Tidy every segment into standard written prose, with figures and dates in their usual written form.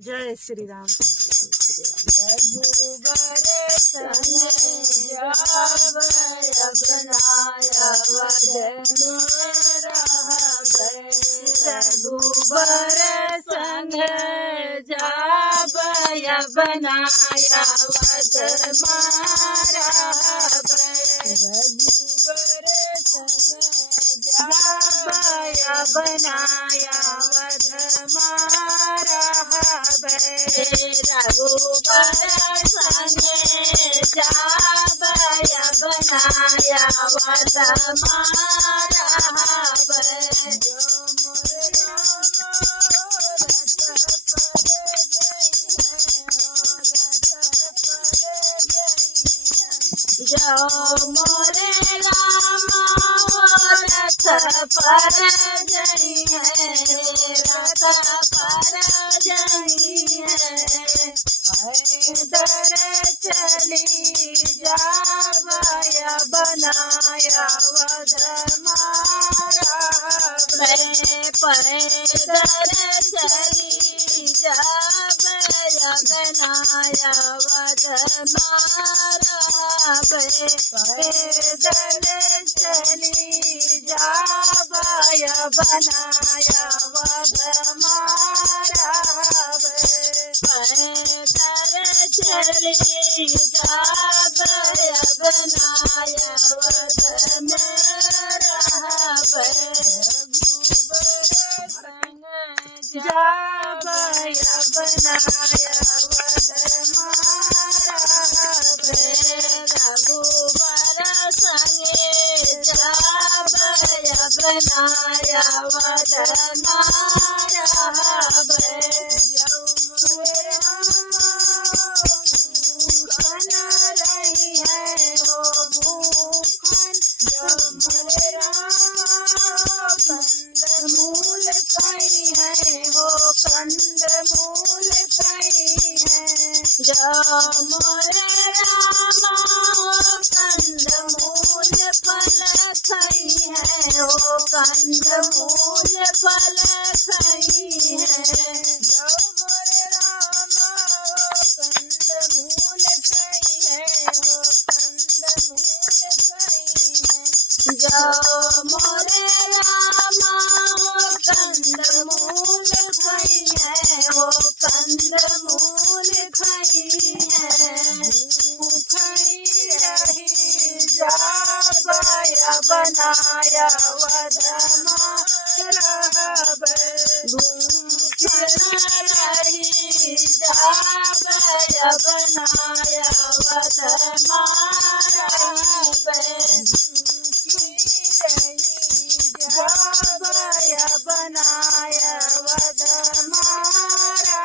जय श्री राम। रघुबर सने जावय बनाया वदन रघुबर संग जावय बनाया वद मारा रघुबर संग जावय बनाया वद मारा रघुबर संग जावय बनाया वद मारा जो मोरे राम रथ पर जई है रथ पर जई है पैदल चली जावय बनाया वद मारा पैदल चली जावय बनाया वद मारा पैदल चली जावय बनाया वद मारा पैदल चली जावय बनाया वद मारा जावय बनाया वद मारा रघुबर संगे जावय बनाया वद मारा भूखन रही है हो भूखन कंद मूल कई है हो कंद मूल कई है जो मोरे राम कंद मूल फल खई है हो कंद मूल फल खई है जो मोरे राम कंद मूल खई है हो कंद मूल खई है जो मोरे राम कंद मूल खई है हो कंद मूल खई है भूखई रही जावय बनाया वद मारा भूखन रही जावय बनाया वद मारा जावय बनाया वद मारा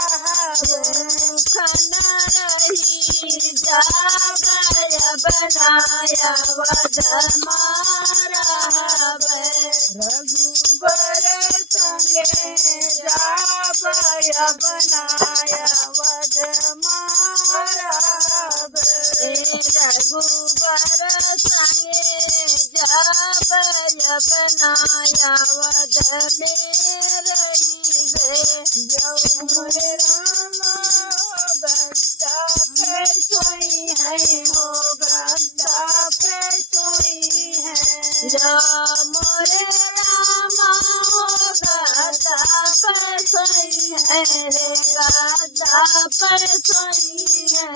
भूखन रही जावय बनाया वद मारा रघुबर संगे जावय बनाया वद मारा रघुबर संगे जावय बनाया वद जो मोरे राम गद्दा पे सोई है हो गद्दा पे सोई है जो मोरे राम गद्दा पे सोई है गद्दा पे सोई है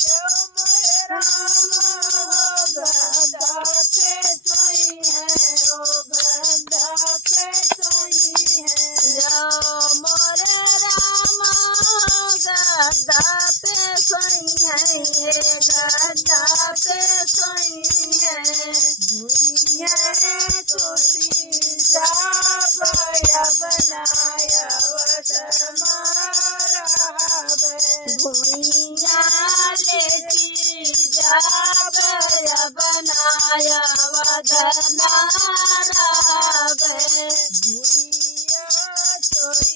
जो मोरे राम गद्दा पे सोई है हो गद्दा पे सोई है जो मोरे राम गद्दा पे सोई है गद्दा पे सोई है भूइया तुलसी जावय बनाया वद मारा भूइया लेती जावय बनाया वद मारा भूइया तोई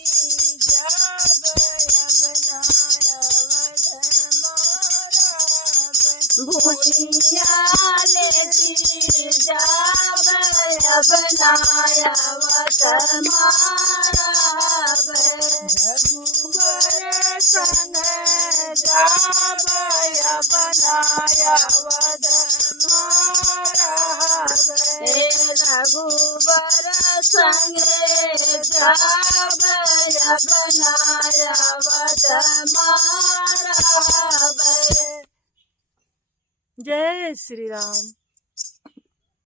जावय बनाया वद मारा भूइया लेती जावय बनाया वद मारा रघुबर संग जाबय बनाया वध मारावे रघुबर संगे जाबय बनाया वध मारावे। जय श्री राम।